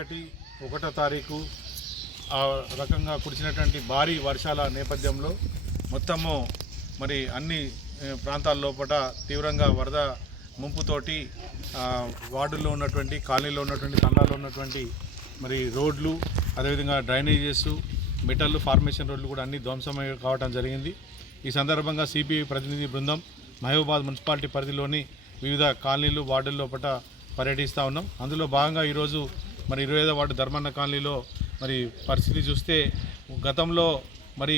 ఒకటి ఒకటో తారీఖు ఆ రకంగా కురిసినటువంటి భారీ వర్షాల నేపథ్యంలో మొత్తము మరి అన్ని ప్రాంతాల లోపల తీవ్రంగా వరద ముంపుతోటి వార్డుల్లో ఉన్నటువంటి కాలనీలో ఉన్నటువంటి తండాల్లో ఉన్నటువంటి మరి రోడ్లు అదేవిధంగా డ్రైనేజెస్ మెటల్ ఫార్మేషన్ రోడ్లు కూడా అన్ని ధ్వంసమై కావడం జరిగింది. ఈ సందర్భంగా సిపిఐ ప్రతినిధి బృందం మహబూబాద్ మున్సిపాలిటీ పరిధిలోని వివిధ కాలనీలు వార్డుల లోపల పర్యటిస్తూ ఉన్నాం. అందులో భాగంగా ఈరోజు మరి ఇరవై ఐదో వార్డు ధర్మన్న కాలనీలో మరి పరిస్థితి చూస్తే గతంలో మరి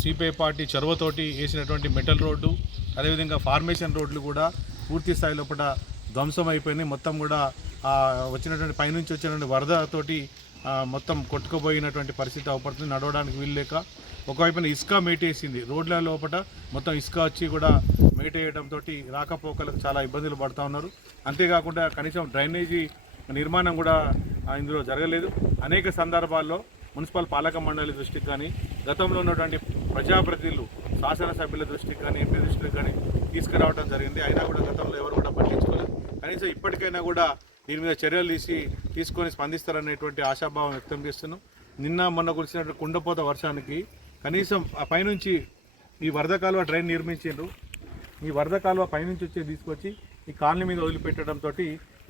సిపిఐ పార్టీ చొరవతోటి వేసినటువంటి మెటల్ రోడ్డు అదేవిధంగా ఫార్మేషన్ రోడ్లు కూడా పూర్తి స్థాయి లోపల ధ్వంసం అయిపోయినాయి మొత్తం కూడా వచ్చినటువంటి పైనుంచి వచ్చినటువంటి వరదతోటి మొత్తం కొట్టుకుపోయినటువంటి పరిస్థితి అవపడుతుంది. నడవడానికి వీల్లేక ఒకవైపున ఇసుక మేటేసింది. రోడ్ల లోపల మొత్తం ఇసుక వచ్చి కూడా మేటేయడంతో రాకపోకలకు చాలా ఇబ్బందులు పడుతూ ఉన్నారు. అంతేకాకుండా కనీసం డ్రైనేజీ నిర్మాణం కూడా ఇందులో జరగలేదు. అనేక సందర్భాల్లో మున్సిపల్ పాలక మండలి దృష్టికి కానీ గతంలో ఉన్నటువంటి ప్రజాప్రతినిధులు శాసనసభ్యుల దృష్టికి కానీ ఎంపీ దృష్టికి కానీ తీసుకురావడం జరిగింది. అయినా కూడా గతంలో ఎవరు కూడా పట్టించుకోలేదు కనీసం ఇప్పటికైనా కూడా దీని మీద చర్యలు తీసి తీసుకొని స్పందిస్తారనేటువంటి ఆశాభావం వ్యక్తం చేస్తున్నాం. నిన్న మొన్న కురిసినటువంటి కుండపోత వర్షానికి కనీసం ఆ పైనుంచి ఈ వరద కాలువ డ్రైన్ నిర్మించారు ఈ వరద కాలువ పైనుంచి వచ్చి తీసుకొచ్చి ఈ కాలనీ మీద వదిలిపెట్టడంతో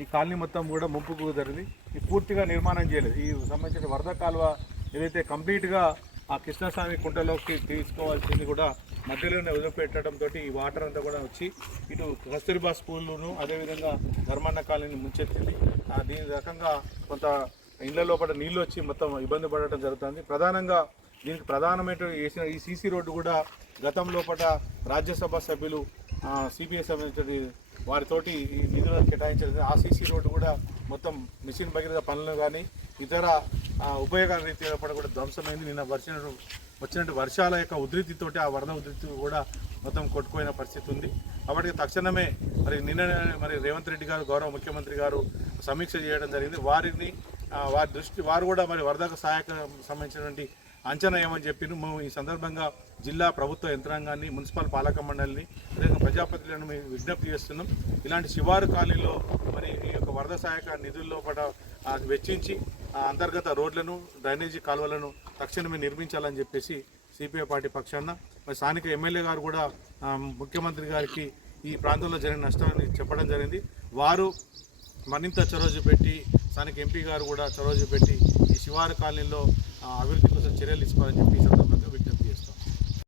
ఈ కాలనీ మొత్తం కూడా ముంపుకు జరిగింది ఈ పూర్తిగా నిర్మాణం చేయలేదు. ఈ సంబంధించిన వరద కాలువ ఏదైతే కంప్లీట్గా ఆ కృష్ణస్వామి కుంటలోకి తీసుకోవాల్సింది కూడా మధ్యలోనే వదిలిపెట్టడంతో ఈ వాటర్ అంతా కూడా వచ్చి ఇటు కస్తూరిబా స్కూల్ను అదేవిధంగా ధర్మన్న కాలనీని ముంచెత్తింది. దీని రకంగా కొంత ఇళ్ళ లోపల నీళ్ళు వచ్చి మొత్తం ఇబ్బంది పడటం జరుగుతుంది. ప్రధానంగా దీనికి ప్రధానమైన వేసిన ఈ సీసీ రోడ్డు కూడా గతం లోపల రాజ్యసభ సభ్యులు సిపిఐ సంబంధించిన వారితోటి ఈ నిధులను కేటాయించారు ఆ రోడ్డు కూడా మొత్తం మిషన్ భగీరథ పనులు కానీ ఇతర ఆ, రీతిలో కూడా ధ్వంసమైంది. నిన్న వర్షం వచ్చినట్టు వర్షాల యొక్క ఉధృతితోటి ఆ వరద ఉధృతి కూడా మొత్తం కొట్టుకుపోయిన పరిస్థితి ఉంది. కాబట్టి తక్షణమే మరి నిన్న మరి రేవంత్ రెడ్డి గారు గౌరవ ముఖ్యమంత్రి గారు సమీక్ష చేయడం జరిగింది. వారిని వారి దృష్టి వారు కూడా మరి వరదకు సహాయక సంబంధించినటువంటి అంచనా ఏమని చెప్పి మేము ఈ సందర్భంగా జిల్లా ప్రభుత్వ యంత్రాంగాన్ని మున్సిపల్ పాలక మండలిని అదేవిధంగా ప్రజాప్రతినిధులను మేము విజ్ఞప్తి చేస్తున్నాం. ఇలాంటి శివారు కాలనీలో మరి ఈ యొక్క వరద సహాయక నిధుల్లో కూడా వెచ్చించి అంతర్గత రోడ్లను డ్రైనేజీ కాలువలను తక్షణమే నిర్మించాలని చెప్పేసి సిపిఐ పార్టీ పక్షాన మరి స్థానిక ఎమ్మెల్యే గారు కూడా ముఖ్యమంత్రి గారికి ఈ ప్రాంతంలో జరిగిన నష్టాన్ని చెప్పడం జరిగింది. వారు మరింత చొరవ చూపెట్టి స్థానిక ఎంపీ గారు కూడా చొరవ చూపెట్టి ఈ శివారు కాలనీలో అభివృద్ధి కోసం చర్యలు తీసుకోవాలని చెప్పి ఈ సందర్భంగా